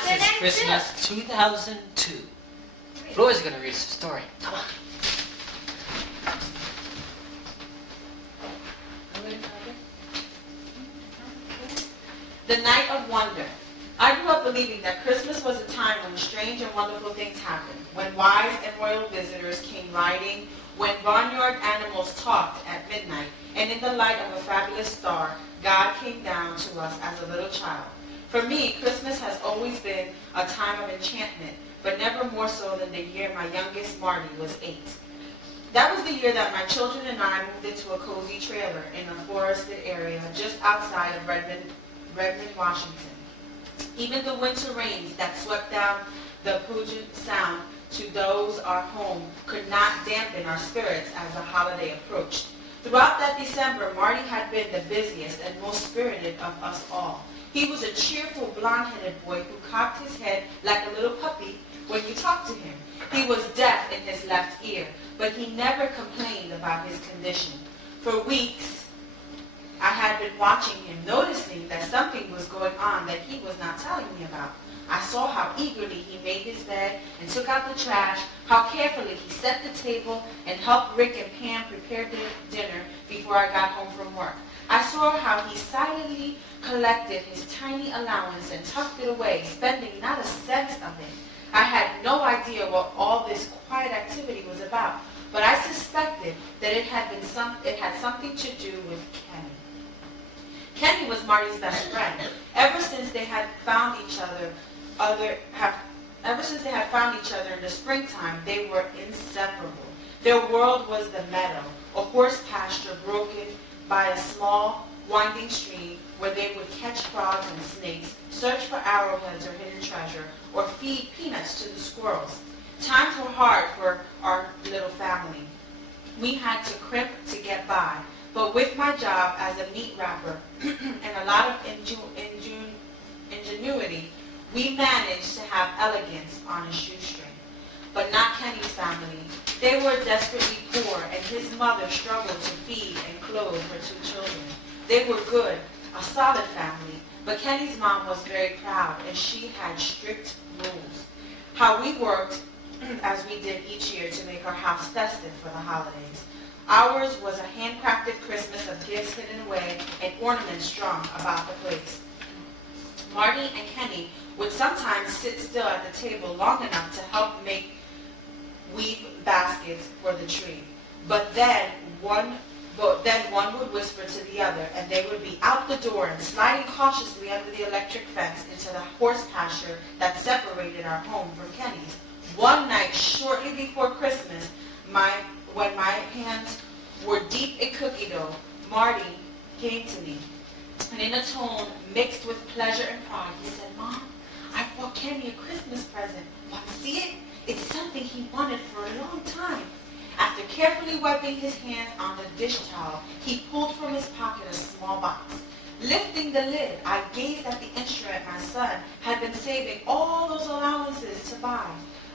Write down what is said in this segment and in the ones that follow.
2002. This is Christmas 2002. Floyd's going to read us a story. Come on. The Night of Wonder. I grew up believing that Christmas was a time when strange and wonderful things happened, when wise and royal visitors came riding, when barnyard animals talked at midnight, and in the light of a fabulous star, God came down to us as a little child. For me, Christmas has always been a time of enchantment, but never more so than the year my youngest, Marty, was 8. That was the year that my children and I moved into a cozy trailer in a forested area just outside of Redmond, Washington. Even the winter rains that swept down the Puget Sound to those our home could not dampen our spirits as the holiday approached. Throughout that December, Marty had been the busiest and most spirited of us all. He was a cheerful, blonde-headed boy who cocked his head like a little puppy when you talked to him. He was deaf in his left ear, but he never complained about his condition. For weeks, I had been watching him, noticing that something was going on that he was not telling me about. I saw how eagerly he made his bed and took out the trash, how carefully he set the table and helped Rick and Pam prepare dinner before I got home from work. I saw how he silently collected his tiny allowance and tucked it away, spending not a cent of it. I had no idea what all this quiet activity was about, but I suspected that it had something to do with Kenny. Kenny was Marty's best friend. Ever since they had found each other in the springtime, they were inseparable. Their world was the meadow, a horse pasture broken by a small, winding stream where they would catch frogs and snakes, search for arrowheads or hidden treasure, or feed peanuts to the squirrels. Times were hard for our little family. We had to crimp to get by. But with my job as a meat wrapper and a lot of ingenuity, we managed to have elegance on a shoestring. But not Kenny's family. They were desperately poor, and his mother struggled to feed and clothe her 2 children. They were good, a solid family, but Kenny's mom was very proud, and she had strict rules. How we worked, as we did each year, to make our house festive for the holidays. Ours was a handcrafted Christmas of gifts hidden away and ornaments strung about the place. Marty and Kenny would sometimes sit still at the table long enough to help weave baskets for the tree. But then one would whisper to the other, and they would be out the door and sliding cautiously under the electric fence into the horse pasture that separated our home from Kenny's. One night, shortly before Christmas, when my hands were deep in cookie dough, Marty came to me, and in a tone mixed with pleasure and pride, he said, "Mom, I bought Kenny a Christmas present. Want to see it? It's something he wanted for a long time." After carefully wiping his hands on the dish towel, he pulled from his pocket a small box. Lifting the lid, I gazed at the instrument my son had been saving all those allowances to buy.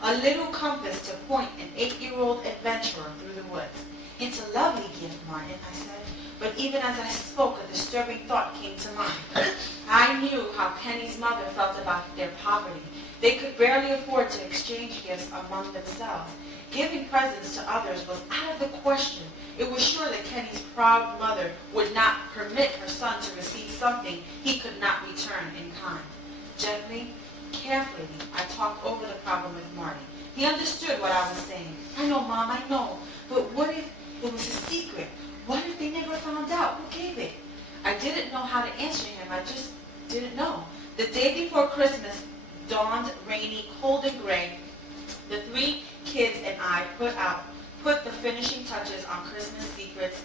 A little compass to point an 8-year-old adventurer through the woods. "It's a lovely gift, Martin," I said. But even as I spoke, a disturbing thought came to mind. I knew how Kenny's mother felt about their poverty. They could barely afford to exchange gifts among themselves. Giving presents to others was out of the question. It was sure that Kenny's proud mother would not permit her son to receive something he could not return in kind. Gently, carefully, I talked over the problem with Marty. He understood what I was saying. "I know, Mom, I know. But what if it was a secret? What if they never found out who gave it?" I didn't know how to answer him. I just didn't know. The day before Christmas dawned rainy, cold, and gray. The 3 kids and I put the finishing touches on Christmas secrets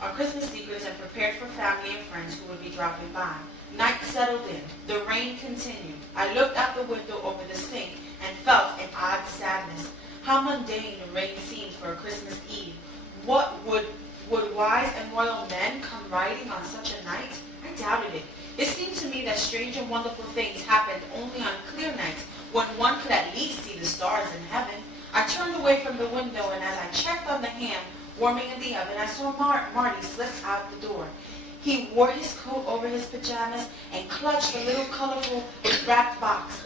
and prepared for family and friends who would be dropping by. Night settled in. The rain continued. I looked out the window over the sink and felt an odd sadness. How mundane the rain seemed for a Christmas Eve. Would wise and royal men come riding on such a night? I doubted it. It seemed to me that strange and wonderful things happened only on clear nights when one could at least see the stars in heaven. I turned away from the window, and as I checked on the ham warming in the oven, I saw Marty slip out the door. He wore his coat over his pajamas and clutched a little colorful wrapped box.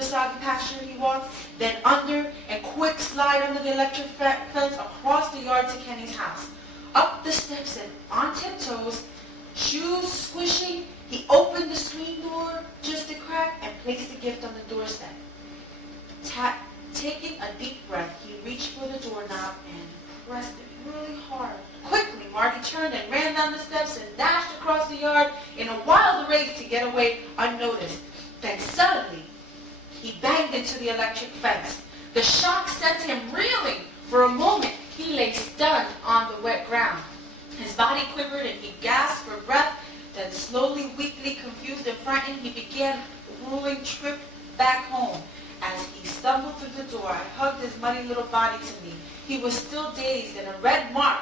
the soggy pasture he walked, then under and quick slide under the electric fence across the yard to Kenny's house. Up the steps and on tiptoes, shoes squishing, he opened the screen door just a crack and placed the gift on the doorstep. Taking a deep breath, he reached for the doorknob and pressed it really hard. Quickly, Marty turned and ran down the steps and dashed across the yard in a wild race to get away unnoticed. Then suddenly, he banged into the electric fence. The shock sent him reeling. For a moment, he lay stunned on the wet ground. His body quivered and he gasped for breath. Then slowly, weakly, confused and frightened, he began the grueling trip back home. As he stumbled through the door, I hugged his muddy little body to me. He was still dazed, and a red mark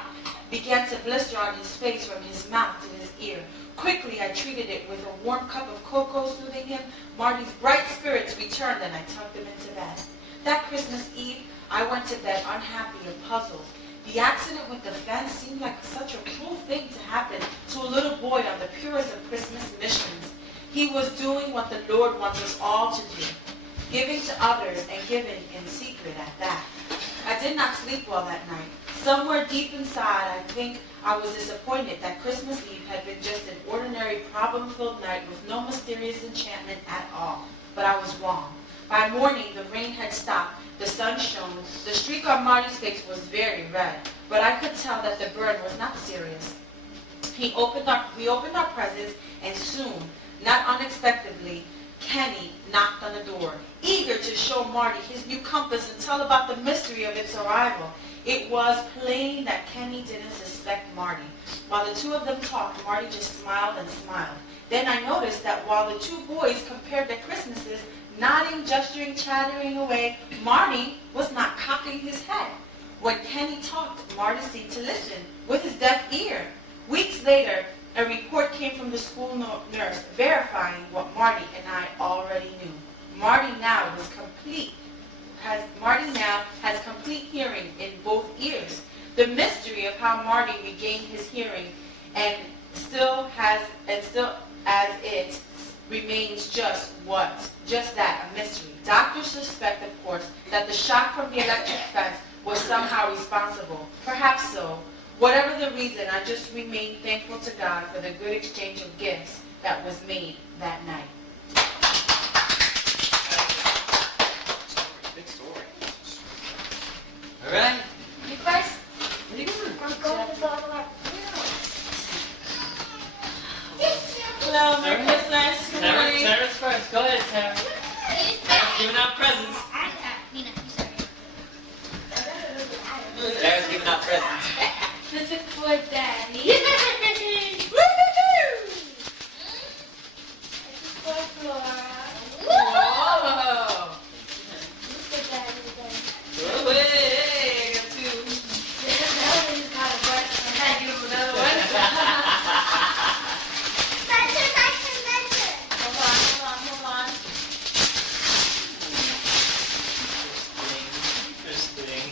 began to blister on his face from his mouth to his ear. Quickly, I treated it with a warm cup of cocoa, soothing him. Marty's bright spirits returned, and I tucked him into bed. That Christmas Eve, I went to bed unhappy and puzzled. The accident with the fence seemed like such a cruel thing to happen to a little boy on the purest of Christmas missions. He was doing what the Lord wants us all to do, giving to others and giving in secret at that. I did not sleep well that night. Somewhere deep inside, I think I was disappointed that Christmas Eve had been just an ordinary problem-filled night with no mysterious enchantment at all. But I was wrong. By morning, the rain had stopped. The sun shone. The streak on Marty's face was very red, but I could tell that the burn was not serious. We opened our presents, and soon, not unexpectedly, Kenny knocked on the door, eager to show Marty his new compass and tell about the mystery of its arrival. It was plain that Kenny didn't suspect Marty. While the two of them talked, Marty just smiled and smiled. Then I noticed that while the two boys compared their Christmases, nodding, gesturing, chattering away, Marty was not cocking his head. When Kenny talked, Marty seemed to listen with his deaf ear. Weeks later, a report came from the school nurse verifying what Marty and I already knew. Marty now has complete hearing in both ears. The mystery of how Marty regained his hearing and still as it remains just that, a mystery. Doctors suspect, of course, that the shock from the electric fence was somehow responsible. Perhaps so. Whatever the reason, I just remain thankful to God for the good exchange of gifts that was made that night. Big story. All right. You guys, What are you doing? I'm going to go to our Hello, Merry Christmas. Good morning. Tara's first. Go ahead, Tara. Tara's giving out presents. Tara's giving out presents. This is for Daddy. Woo-hoo-hoo! This is for Flora. Whoa! This is for Daddy. Oh, hey, I got two. That one is kind of work. I had to give him another one. Hold on.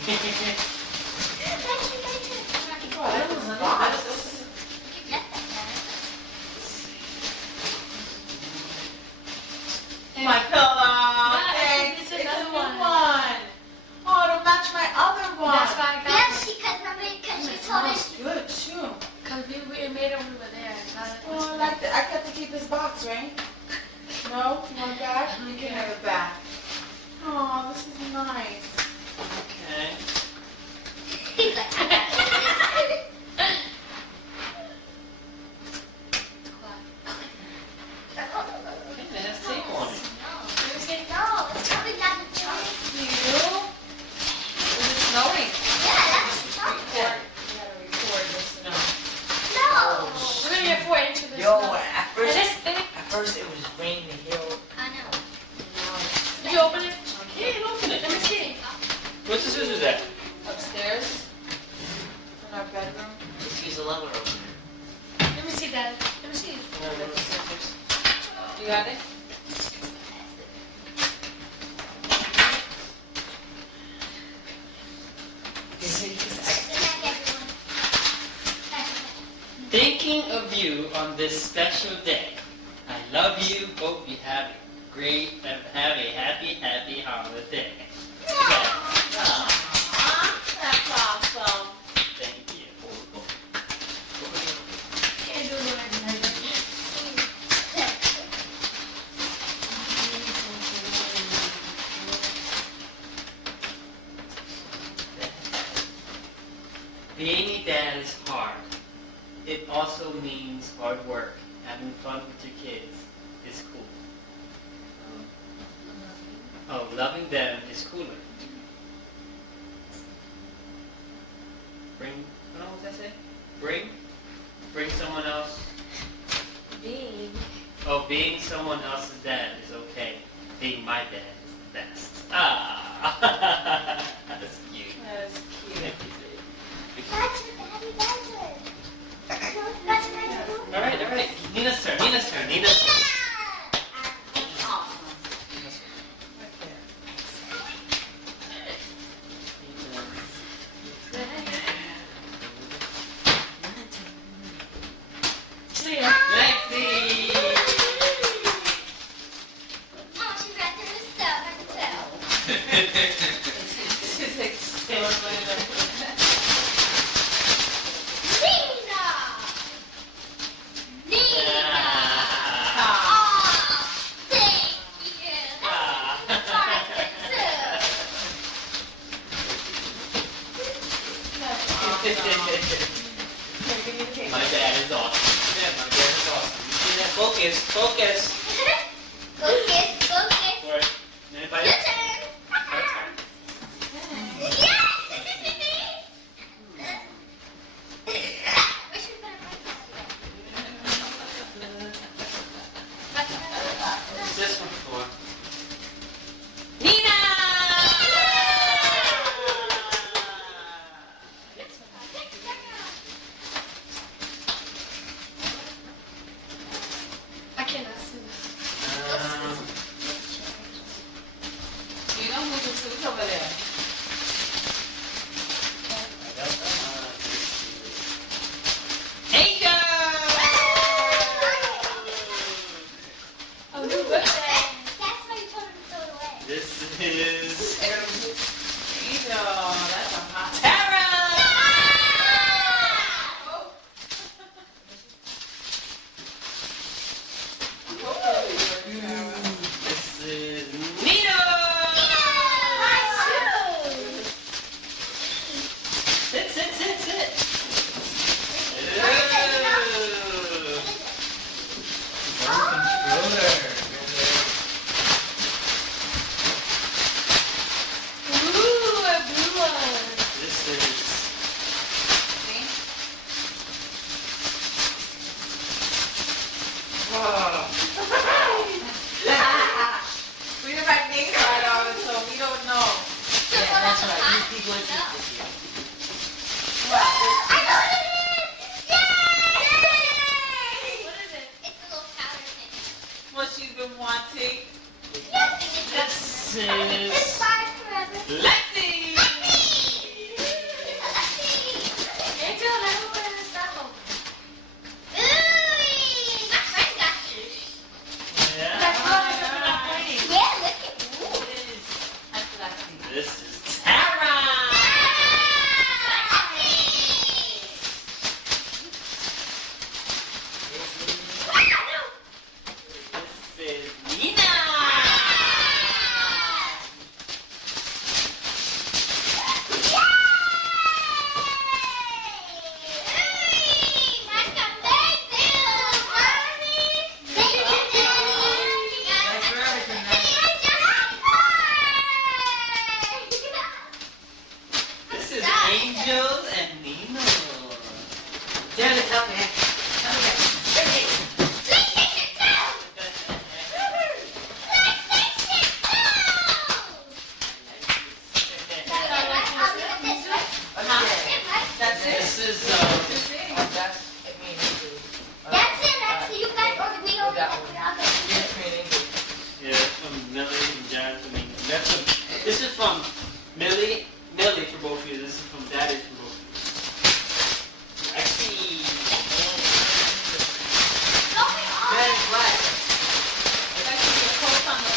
Interesting. Oh, that was nice. My pillow. Thanks. It's It's a another new one. one. Oh, it'll match my other one. That's why I got Yeah, it. It smells good too. Because we made it when we were there. Oh, I like that. I got to keep this box, right? No? You want it back? You can have it back. Oh, this is nice. Okay. He's like, I got it. It has tape on it. No, it's probably not the choice. Is it snowing? Yeah, that's the choice. You gotta record this to know. No. We're going to get 4 inches of this Yo, snow. at And first, this thing, at first it was raining here. I know. did you open it? Yeah, open it. Let me see. What's the scissors at? Upstairs in our bedroom. Just use a lever opener. Let me see, Dad. Let me see. You got it? Good night, everyone. Thinking of you on this special day. I love you. Hope you have a great, have a happy holiday. Aw, that's awesome. Thank you. Can't do it right now. Being a dad is hard. It also means hard work. Having fun with your kids is cool. Loving them is cooler. What was I say? Bring someone else. Being someone else's dad is okay. Being my dad is the best. Ah, that's cute. That's cute. Thank you, baby. That's it, Daddy, that's it. No, that's it. All right. Nina's turn. That's awesome. Right there. See ya. Lexi! Oh, she wrapped in the stuff, I can tell. She's exploding. Nina! Nina! Ah. Aw, thank you. Ah. That's like it too. Here, give me the cake. My dad is awesome. Yeah, my dad is awesome. You see that? Focus. Go kids, go kids. All right. Anybody Your else? turn. Your turn. Yeah! Where should we put What's this one for? Nina! I cannot see this. You know who the suit over there? Angel! Oh, you good? That's why you told him to throw it away. This is. Angel, that's a hot Tara! This is Nina! Sit. Ooh, a blue one. This is. We don't have names right on it, so we don't know. Yeah, that's right. You keep going to No. this year. I know what it is! Yay! What is it? It's a little powder thing. What she's been wanting. This It's is. five forever. Lexi! Angel, let me put this stuff over. Ooh, my friend got this. Yeah. That's what I said about playing. Yeah, look at ooh. That's Lexi. This is Tara. This is Nina. This is Angel and Nina. There, help me. That's it. This is That's it, that's you guys or we don't That have one. the other. yeah from Millie and John to me. This is from Millie for both of you. This is from Daddy for both of you. Lexi. That is right. Lexi, you post on the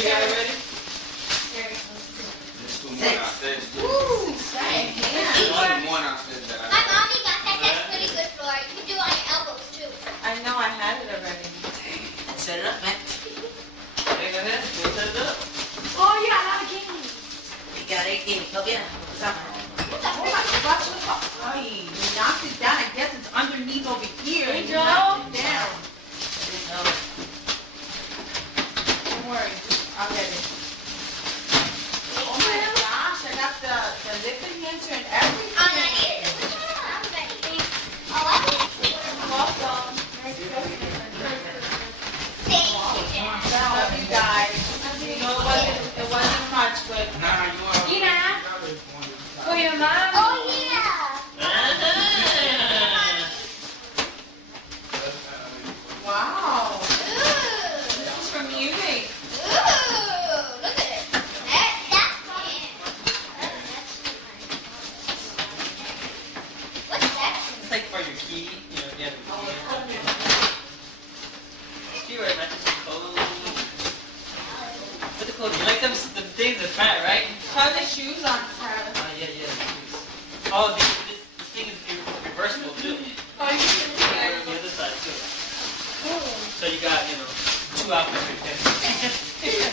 You got it ready? There's two more downstairs. too. Ooh, same. There's only one downstairs that My I mommy got that. That's pretty good for it. You can do it on your elbows too. I know I had it already. Set it up, man. Okay, go ahead. Go set it up. Oh, yeah, a lot of games. You got it, give it. Come here. Oh my gosh, look how, ay, you knocked it down. I guess it's underneath over here. Hey, You Joe. knocked it down. No. Don't worry, I'll get it. Oh my gosh, I got the lip enhancer and everything. On that ear. I'm ready. Oh, I think. Welcome. Thank you, Dad. Love you guys. You know, it wasn't much, but Nah, you are. Gina. For your mom. Oh, yeah. wow. Ooh. This is from Munich. Ooh. Look at it. That's fun. What's that? It's like for your key. You know, you have a key. Key right, matches your clothes. Put the clothes. You like them? The things that fat, right? Try the shoes on, Tyler. Yeah. Oh, this thing is reversible too. Oh, you can do On it. the other side too. So you got, you know, two outfits right there.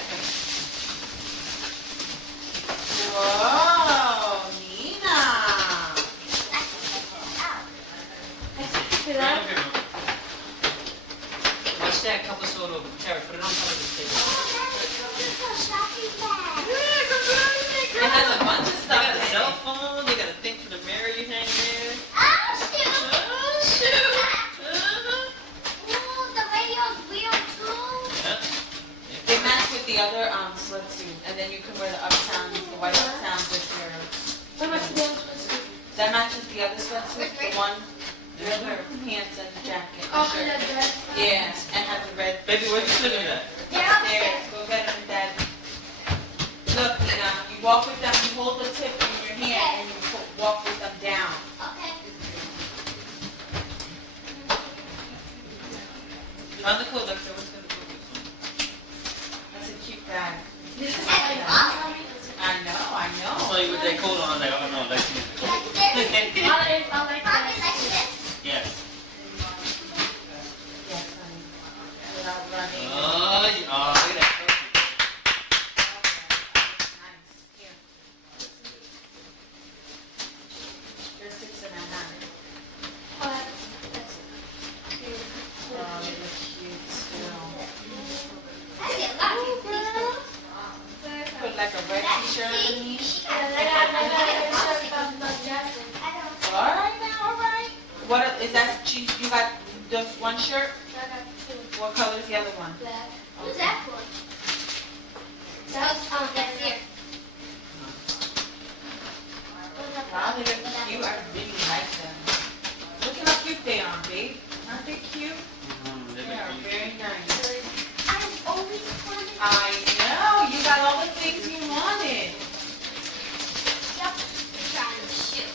Whoa, Nina. Sit up. Watch that cup of soda over. Tara, put it on top of the table. It has a bunch of They stuff got in a it. cell phone. They got a thing for the mirror you hang there. Oh, shoot. Uh-huh. Ooh, the radio's real too. Yeah. They match with the other sweatsuit, and then you can wear the uptowns, the white uptowns with your. How much do you want to That matches the other sweatsuit, the one, the other pants and jacket. Oh, shirt. that dress. Yeah, and has the red. Baby, where's your slippers at? Upstairs. Go get them, Dad. Look, Nina, you walk with them, you hold the tip in your hand, and you walk with them down. Okay. Find the code, Dexter. What's the code? That's a cute bag. This is And like up. I know, I I know. saw you with that coat on. I was like, oh no, Lex needs the Like coat. this. I like Mommy, that. like this. Yes. Yes, honey. Without running. Oh, look at that coat. Nice. Here. They're 6.5. Oh, that's cute. Oh, they look cute still. I get lucky. Put like a red t-shirt underneath. And then I got a shirt from the jacket. All right now, all right. What is that? You got just one shirt? I got two. What color is the other one? Black. Who's that for? That's here. Wow, they look cute. I really like them. Look how cute they are, babe. Aren't they cute? They They are look cute. very nice. I've always wanted. I know. You got all the things you wanted. Yep. Trying to shoot.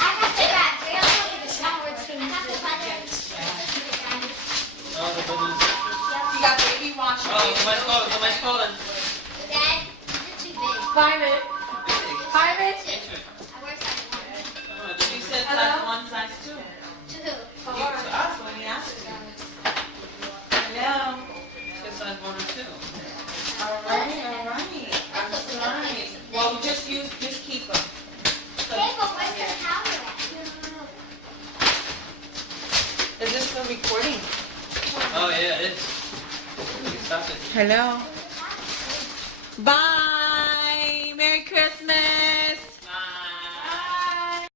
I have to grab real quick. I have to find it. Oh, the balloons. You got baby wash. Oh, somebody's calling. Dad, is it too big? Private. Private. Answer it. I wear size one. She said Hello? size 1, size 2. Two. Oh, Give it to us when we ask you. Hello. It's size 1 or 2. All right, all right. I'm sorry. Well, just keep them. Hey, but where's the power at? Is this still recording? Oh, yeah, it is. Stop it. Hello. Bye.